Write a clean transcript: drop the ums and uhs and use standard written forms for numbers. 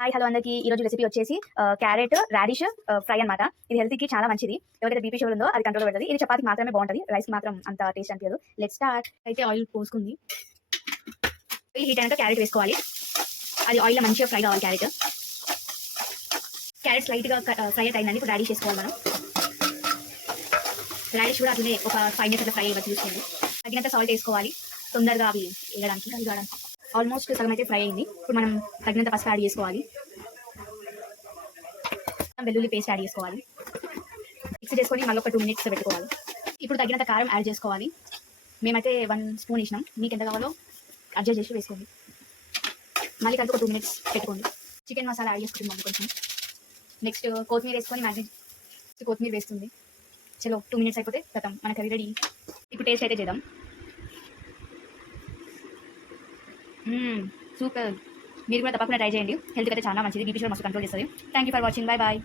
Hi hello అందరికీ ఈరోజు recipe వచ్చేసి క్యారెట్ రాడిష్ ఫ్రై అనమాట. ఇది హెల్త్‌కి చాలా మంచిది. ఎవరికైతే బీపీ షుగర్ ఉందో అది కంట్రోల్‌లో పెడతది. ఇది చపాతీకి మాత్రమే బావుంటది. రైస్‌కి మాత్రం అంత టేస్ట్ అనిపియదు. Let's start. అయితే ఆయిల్ పోసుకుంది. ఆయిల్ హీట్ అయినాక క్యారెట్ వేసుకోవాలి. అది ఆయిల్‌లో మంచిగా ఫ్రై కావాలి క్యారెట్. క్యారెట్ స్లైట్‌గా ఫ్రై అయిందండి. ఇప్పుడు రాడిష్ వేసుకోవాలి మనం. రాడిష్ కూడా అట్లనే ఒక 5 మినిట్స్ అట్లా ఫ్రై అవ్వాలి చూసుకోండి. తగినంత సాల్ట్ వేసుకోవాలి. తొందరగా అవి వేగడానికి. ఆల్మోస్ట్ సగం అయితే ఫ్రై అయింది. ఇప్పుడు మనం తగినంత పసుపు యాడ్ చేసుకోవాలి. వెల్లుల్లి పేస్ట్ యాడ్ చేసుకోవాలి. మిక్స్ చేసుకొని మళ్ళీ ఒక 2 మినిట్స్ పెట్టుకోవాలి. ఇప్పుడు తగినంత కారం యాడ్ చేసుకోవాలి. మేమైతే 1 స్పూన్ వేసినాం. మీకు ఎంత కావాలో అడ్జస్ట్ చేసి వేసుకోండి. మళ్ళీ కలిపి ఒక 2 మినిట్స్ పెట్టుకోండి. చికెన్ మసాలా యాడ్ చేసుకుంటున్నాం కొంచెం. నెక్స్ట్ కొత్తిమీర వేసుకొని కొత్తిమీర వేస్తుంది. చలో 2 మినిట్స్ అయిపోతే ఖతం మన కర్రీ రెడీ. ఇప్పుడు టేస్ట్ అయితే చేద్దాం. సూపర్. మీరు కూడా తప్పకుండా ట్రై చేయండి. హెల్త్కి అయితే చాలా మంచిది. బీపీ షుగర్ మస్తు కంట్రోల్ చేస్తుంది. Thank you for watching. Bye bye.